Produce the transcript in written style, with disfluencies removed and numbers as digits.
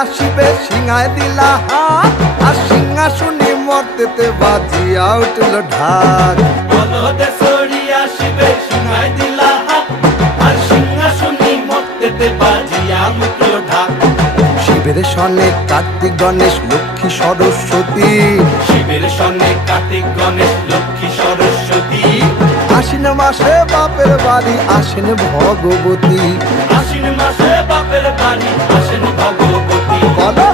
আসিবে সিংহায় দিলা হাত, আর সিংহাসনী মর্তেতে বাজিয়া উঠল ঢাক। বলদে সরি আসিবে সিংহায় দিলা হাত, আর সিংহাসনী মর্তেতে বাজিয়া উঠল ঢাক। শিবের সনে কার্তিক গণেশ লক্ষ্মী সরস্বতী, শিবের সনে কার্তিক গণেশ লক্ষ্মী সরস্বতী। আশ্বিন মাসে বাপের বাড়ি আসেন ভগবতী। আশ্বিন মাসে বাপের বাড়ি আসেন ভগবতী। বলো